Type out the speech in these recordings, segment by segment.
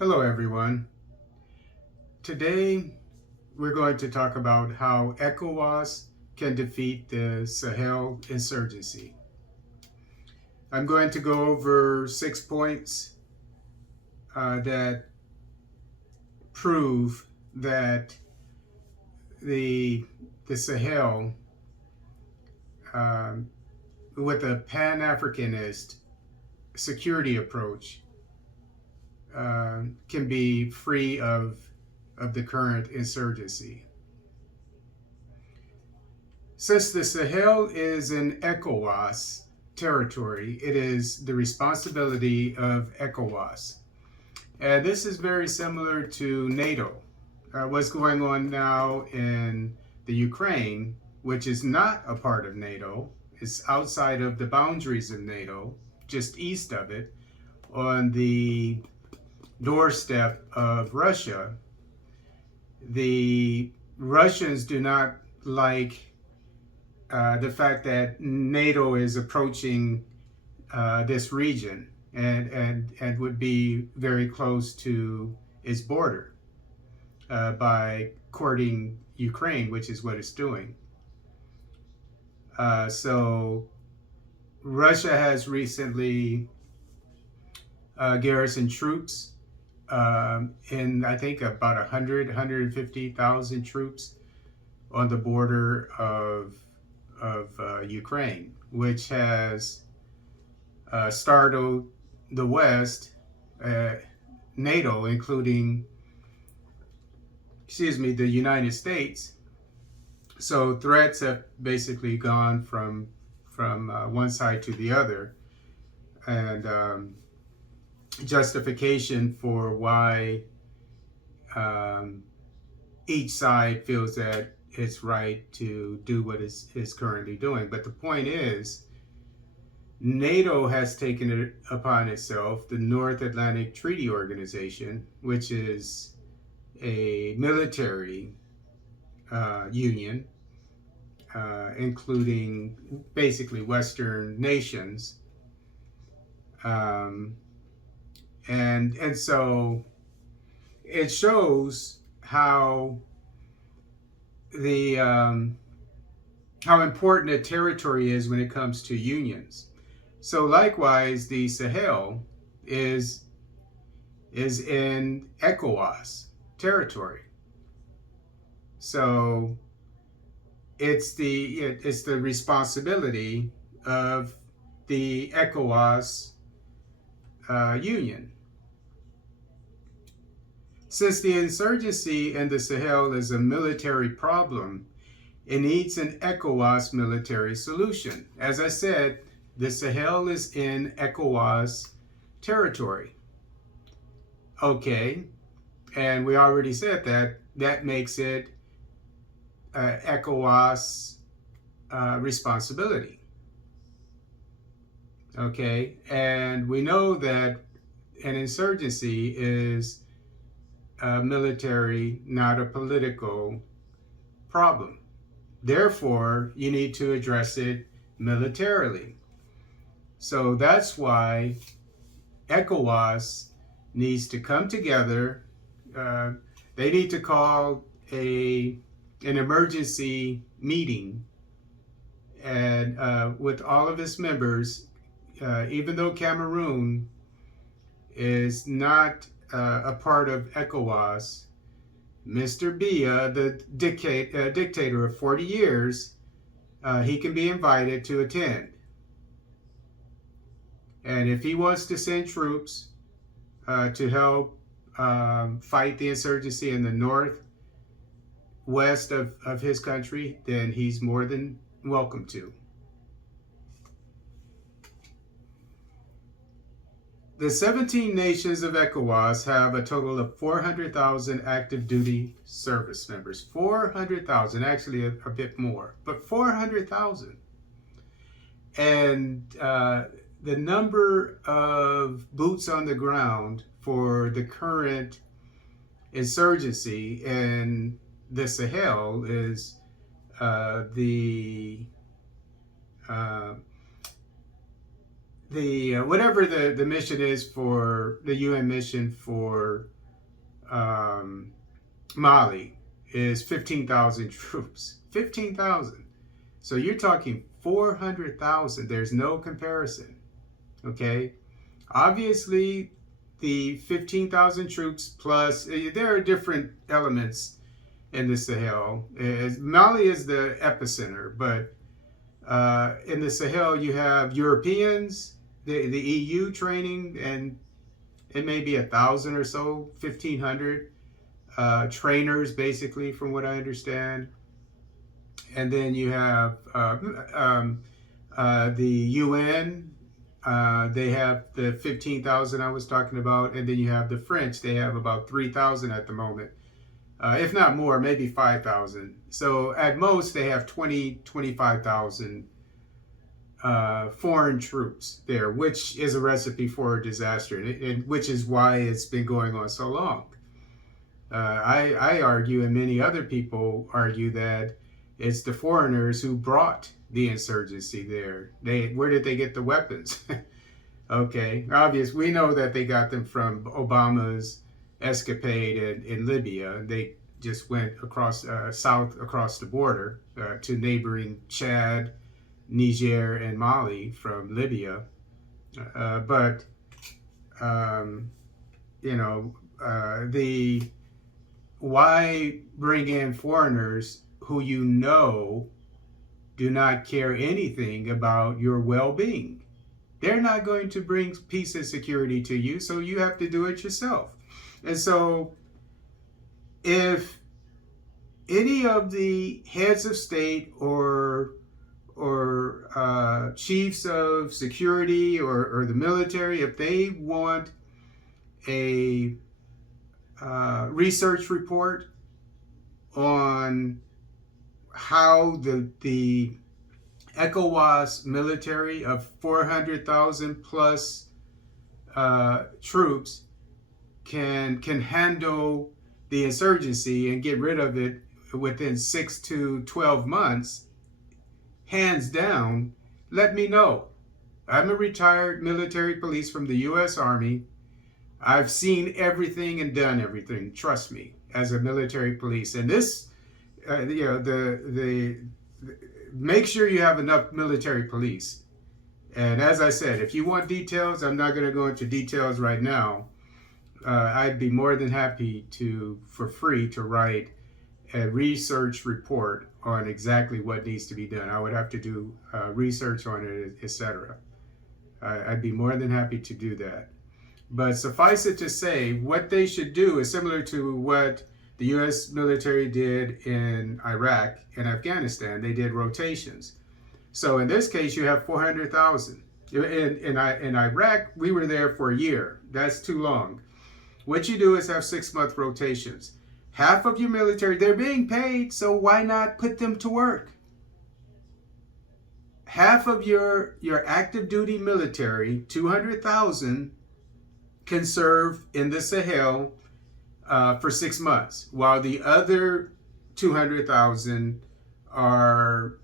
Hello, everyone. Today, we're going to talk about how ECOWAS can defeat the Sahel Insurgency. I'm going to go over 6 points that prove that the, the Sahel, um, with a Pan-Africanist security approach, can be free of the current insurgency. Since the Sahel is in ECOWAS territory, it is the responsibility of ECOWAS. And this is very similar to NATO. What's going on now in the Ukraine, which is not a part of NATO, is outside of the boundaries of NATO, just east of it, on the doorstep of Russia. The Russians do not like the fact that NATO is approaching this region and would be very close to its border by courting Ukraine, which is what it's doing. So Russia has recently garrisoned troops in, I think, about 150,000 troops on the border of Ukraine, which has startled the West, NATO, including, the United States. So threats have basically gone from one side to the other, and justification for why each side feels that it's right to do what is currently doing. But the point is, NATO has taken it upon itself, the North Atlantic Treaty Organization, which is a military union, including basically Western nations. And so it shows how how important a territory is when it comes to unions. So likewise, the Sahel is in ECOWAS territory. So it's the responsibility of the ECOWAS union. Since the insurgency in the Sahel is a military problem, it needs an ECOWAS military solution. As I said, the Sahel is in ECOWAS territory. Okay, and we already said that. That makes it ECOWAS responsibility. Okay, and we know that an insurgency is a military, not a political problem. Therefore, you need to address it militarily. So that's why ECOWAS needs to come together. They need to call an emergency meeting, and with all of its members, even though Cameroon is not a part of ECOWAS, Mr. Biya, the dictator of 40 years, he can be invited to attend. And if he wants to send troops to help fight the insurgency in the northwest of his country, then he's more than welcome to. The 17 nations of ECOWAS have a total of 400,000 active duty service members. 400,000, actually a bit more, but 400,000. And the number of boots on the ground for the current insurgency in the Sahel is the the whatever the mission is for the UN mission for Mali is 15,000 troops. 15,000. So you're talking 400,000. There's no comparison. Okay? Obviously, the 15,000 troops plus, there are different elements in the Sahel. Mali is the epicenter, but in the Sahel, you have Europeans, the EU training, and it may be 1,000 or so, 1,500 trainers, basically, from what I understand. And then you have the UN. They have the 15,000 I was talking about. And then you have the French. They have about 3,000 at the moment. If not more, maybe 5,000. So at most, they have 25,000 foreign troops there, which is a recipe for a disaster, and which is why it's been going on so long. I argue, and many other people argue, that it's the foreigners who brought the insurgency there. Where did they get the weapons? Okay, obvious. We know that they got them from Obama's escapade in Libya. They just went across south across the border to neighboring Chad, Niger, and Mali from Libya. But why bring in foreigners who you know do not care anything about your well-being? They're not going to bring peace and security to you, so you have to do it yourself. And so if any of the heads of state or chiefs of security or the military, if they want a research report on how the ECOWAS military of 400,000 plus troops can handle the insurgency and get rid of it within 6 to 12 months, hands down, let me know. I'm a retired military police from the U.S. Army. I've seen everything and done everything, trust me, as a military police. And this, make sure you have enough military police. And as I said, if you want details, I'm not going to go into details right now. I'd be more than happy for free to write a research report on exactly what needs to be done. I would have to do research on it, etc. I'd be more than happy to do that. But suffice it to say, what they should do is similar to what the U.S. military did in Iraq and Afghanistan. They did rotations. So in this case, you have 400,000. In Iraq, we were there for a year. That's too long. What you do is have 6-month rotations. Half of your military, they're being paid, so why not put them to work? Half of your active duty military, 200,000, can serve in the Sahel for 6 months, while the other 200,000 are,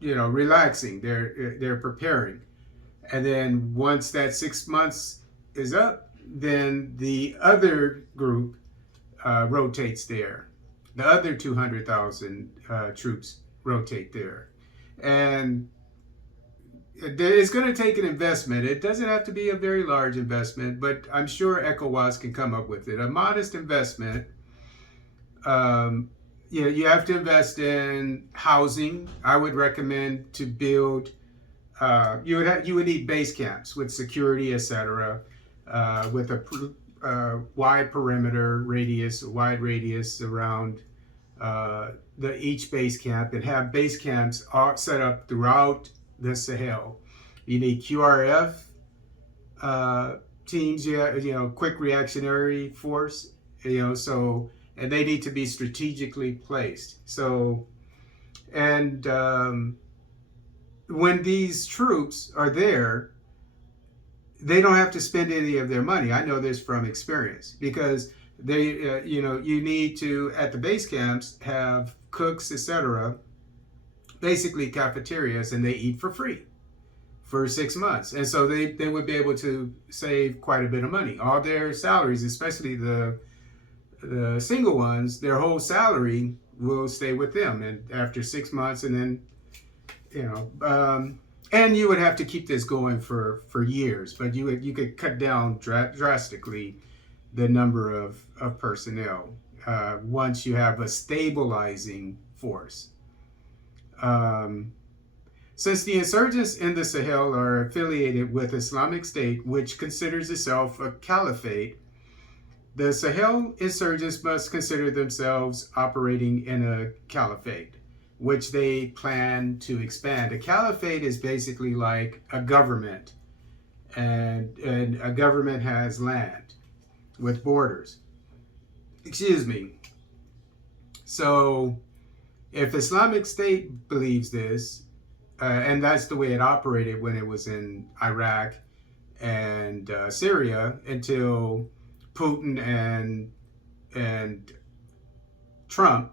relaxing. They're preparing, and then once that 6 months is up, then the other group rotates there. The other 200,000 troops rotate there, and it's going to take an investment. It doesn't have to be a very large investment, but I'm sure ECOWAS can come up with it. A modest investment. You have to invest in housing. I would recommend to build. You would need base camps with security, etc., with a wide perimeter radius, a wide radius around each base camp, and have base camps set up throughout the Sahel. You need QRF teams, quick reactionary force, so, and they need to be strategically placed. So, and when these troops are there, they don't have to spend any of their money. I know this from experience, because they, you need to, at the base camps, have cooks, etc., basically cafeterias, and they eat for free for 6 months. And so they would be able to save quite a bit of money. All their salaries, especially the single ones, their whole salary will stay with them. And after 6 months, and then, and you would have to keep this going for years, but you could cut down drastically the number of personnel once you have a stabilizing force. Since the insurgents in the Sahel are affiliated with Islamic State, which considers itself a caliphate, the Sahel insurgents must consider themselves operating in a caliphate, which they plan to expand. A caliphate is basically like a government, and a government has land with borders. Excuse me. So if Islamic State believes this, and that's the way it operated when it was in Iraq and Syria until Putin and Trump,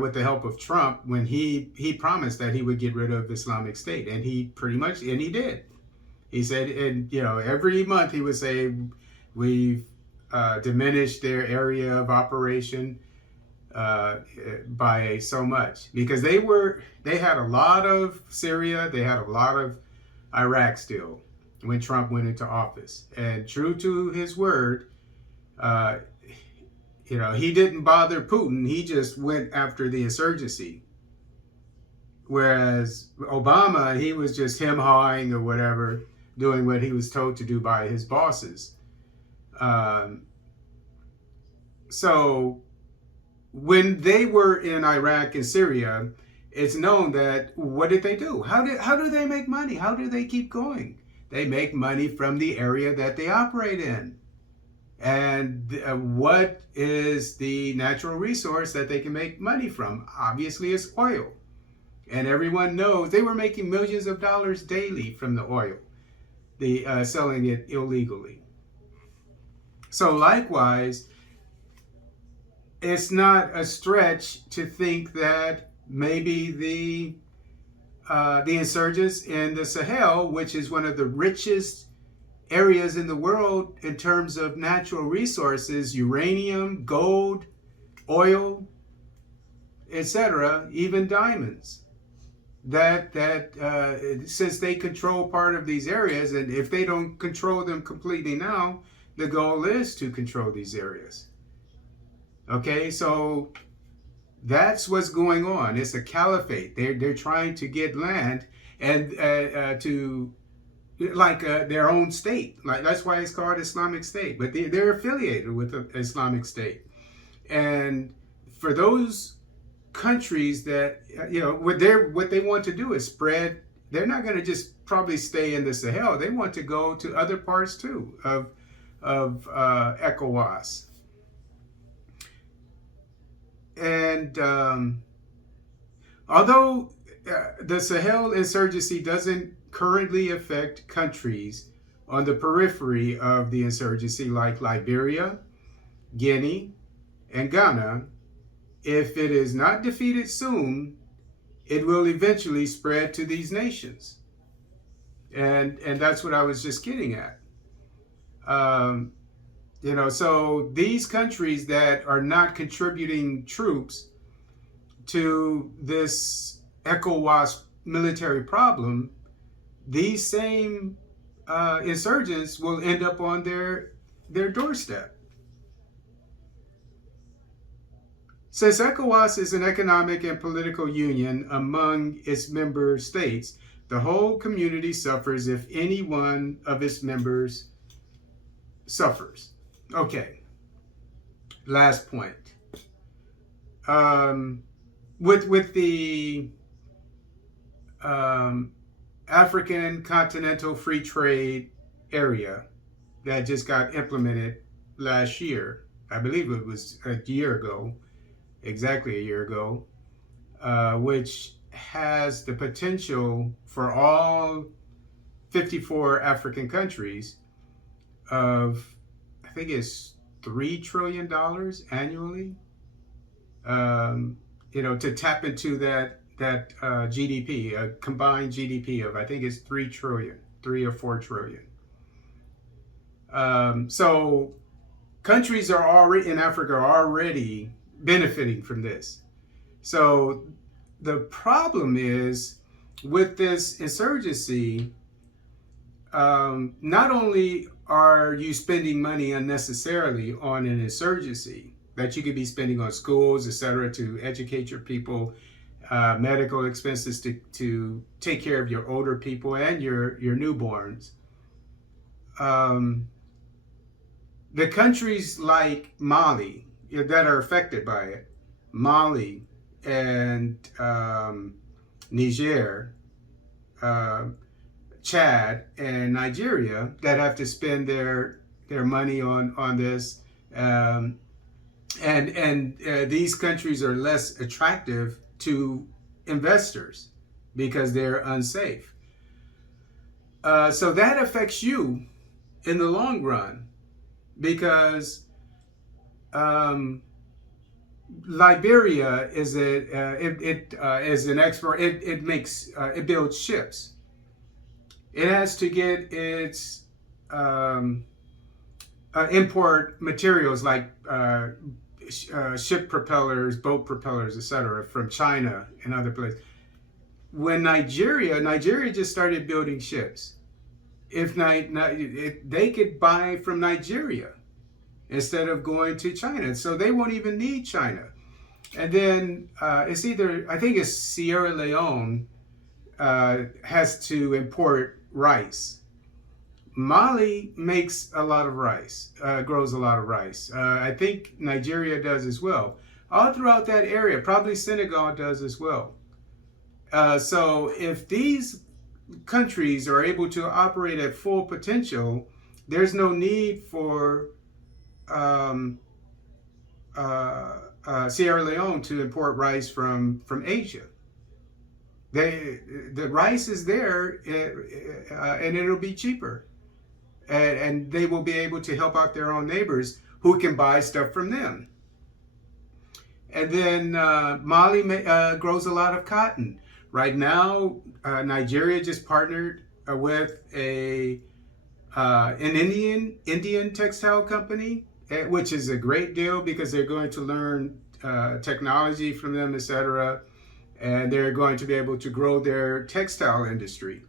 with the help of Trump, when he promised that he would get rid of Islamic State, and he pretty much, and he did. He said, and every month he would say, we've diminished their area of operation by so much, because they had a lot of Syria, they had a lot of Iraq still when Trump went into office, and true to his word, he didn't bother Putin. He just went after the insurgency. Whereas Obama, he was just him-hawing or whatever, doing what he was told to do by his bosses. So when they were in Iraq and Syria, it's known that, what did they do? How do they make money? How do they keep going? They make money from the area that they operate in. And what is the natural resource that they can make money from? Obviously, it's oil. And everyone knows they were making millions of dollars daily from the oil, selling it illegally. So likewise, it's not a stretch to think that maybe the insurgents in the Sahel, which is one of the richest areas in the world in terms of natural resources, uranium, gold, oil, etc., even diamonds, that since they control part of these areas, and if they don't control them completely now, the goal is to control these areas. Okay, so that's what's going on. It's a caliphate. They're trying to get land and to their own state. Like, that's why it's called Islamic State. But they're affiliated with the Islamic State. And for those countries that what they want to do is spread. They're not going to just probably stay in the Sahel. They want to go to other parts too of ECOWAS. And although the Sahel insurgency doesn't currently affect countries on the periphery of the insurgency like Liberia, Guinea, and Ghana, if it is not defeated soon, it will eventually spread to these nations. And that's what I was just getting at. So these countries that are not contributing troops to this ECOWAS military problem, these same insurgents will end up on their doorstep. Since ECOWAS is an economic and political union among its member states, the whole community suffers if any one of its members suffers. Okay, last point. With the African Continental Free Trade Area that just got implemented last year, I believe it was a year ago, exactly a year ago, which has the potential for all 54 African countries of, I think it's $3 trillion annually, to tap into that GDP, a combined GDP of, I think it's $3 trillion. 3 or 4 trillion. So countries are already in Africa are already benefiting from this. So the problem is with this insurgency, not only are you spending money unnecessarily on an insurgency that you could be spending on schools, etc., to educate your people, medical expenses to take care of your older people and your newborns. The countries like Mali that are affected by it, Mali and Niger, Chad and Nigeria, that have to spend their money on this, and these countries are less attractive to investors because they're unsafe. So that affects you in the long run, because Liberia is is an export. It builds ships. It has to get its import materials like ship propellers, boat propellers, etc., from China and other places. When Nigeria just started building ships. If they could buy from Nigeria instead of going to China, so they won't even need China. And then it's either, I think it's Sierra Leone has to import rice. Mali makes a lot of rice, grows a lot of rice. I think Nigeria does as well. All throughout that area, probably Senegal does as well. So if these countries are able to operate at full potential, there's no need for Sierra Leone to import rice from Asia. The rice is there, and it'll be cheaper, and they will be able to help out their own neighbors who can buy stuff from them. And then Mali grows a lot of cotton. Right now, Nigeria just partnered with an Indian textile company, which is a great deal because they're going to learn technology from them, etc., and they're going to be able to grow their textile industry.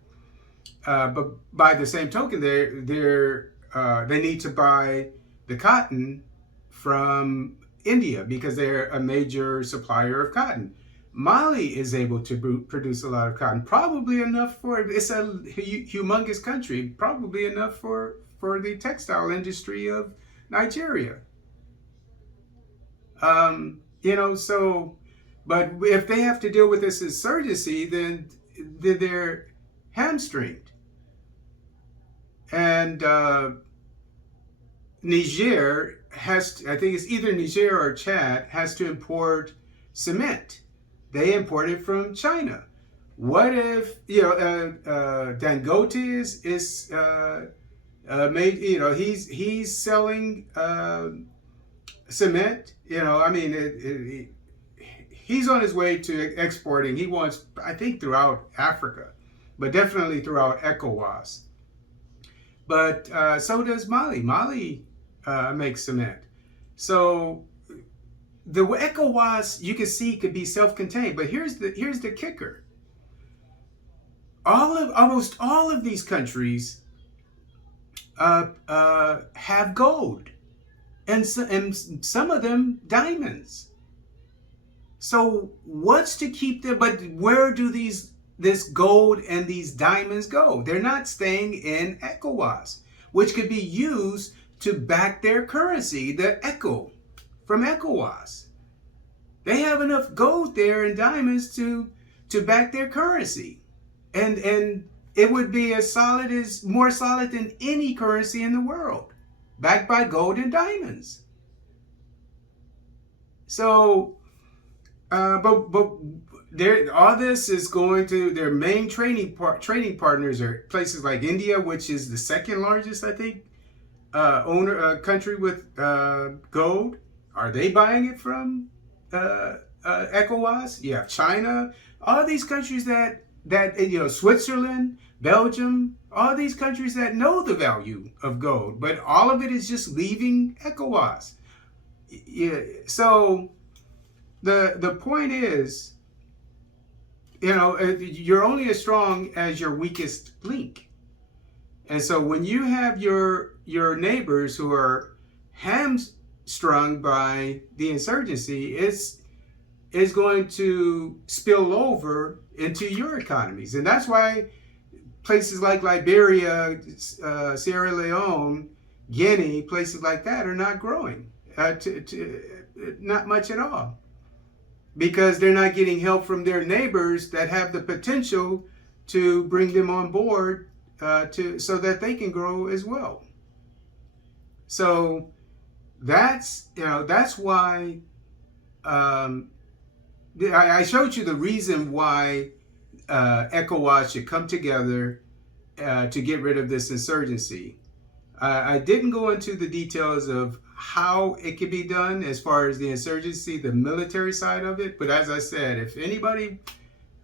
But by the same token, they need to buy the cotton from India because they're a major supplier of cotton. Mali is able to produce a lot of cotton, probably enough for, it's a humongous country, probably enough for the textile industry of Nigeria. So, but if they have to deal with this insurgency, then they're hamstringed. And Niger has to, I think it's either Niger or Chad, has to import cement. They import it from China. What if Dangote is made? He's selling cement. He's on his way to exporting. He wants, I think, throughout Africa, but definitely throughout ECOWAS. But so does Mali. Mali makes cement. So the ECOWAS, you can see, could be self-contained, but here's the kicker. Almost all of these countries have gold, and some of them diamonds. So what's to keep them? But where do this gold and these diamonds go? They're not staying in ECOWAS, which could be used to back their currency, the ECO from ECOWAS. They have enough gold there and diamonds to back their currency. And it would be more solid than any currency in the world, backed by gold and diamonds. So, but all this is going to their main trading partners are places like India, which is the second largest, I think, country with gold. Are they buying it from ECOWAS? You have China, all these countries that Switzerland, Belgium, All these countries that know the value of gold, but all of it is just leaving ECOWAS. Yeah, so the point is, you're only as strong as your weakest link. And so when you have your neighbors who are hamstrung by the insurgency, it's going to spill over into your economies. And that's why places like Liberia, Sierra Leone, Guinea, places like that are not growing, not much at all, because they're not getting help from their neighbors that have the potential to bring them on board so that they can grow as well. So that's why I showed you the reason why ECOWAS should come together to get rid of this insurgency. I didn't go into the details of how it could be done as far as the insurgency, the military side of it. But as I said, if anybody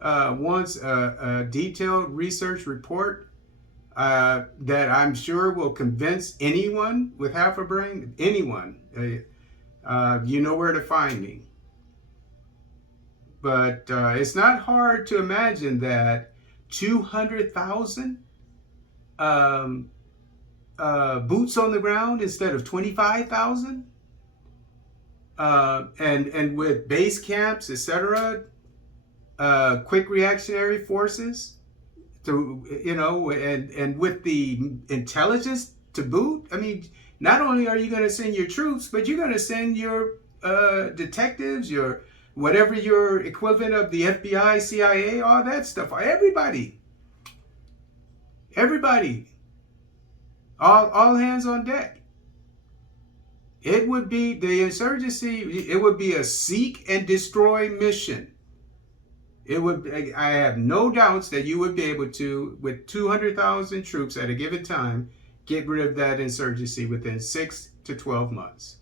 wants a detailed research report that I'm sure will convince anyone with half a brain, anyone, you know where to find me. But it's not hard to imagine that 200,000 boots on the ground instead of 25,000, and with base camps, etc., quick reactionary forces, and with the intelligence to boot. I mean, not only are you going to send your troops, but you're going to send your detectives, your whatever your equivalent of the FBI, CIA, all that stuff. Everybody, all hands on deck. It would be the insurgency. It would be a seek and destroy mission. It would. I have no doubts that you would be able to, with 200,000 troops at a given time, get rid of that insurgency within 6 to 12 months.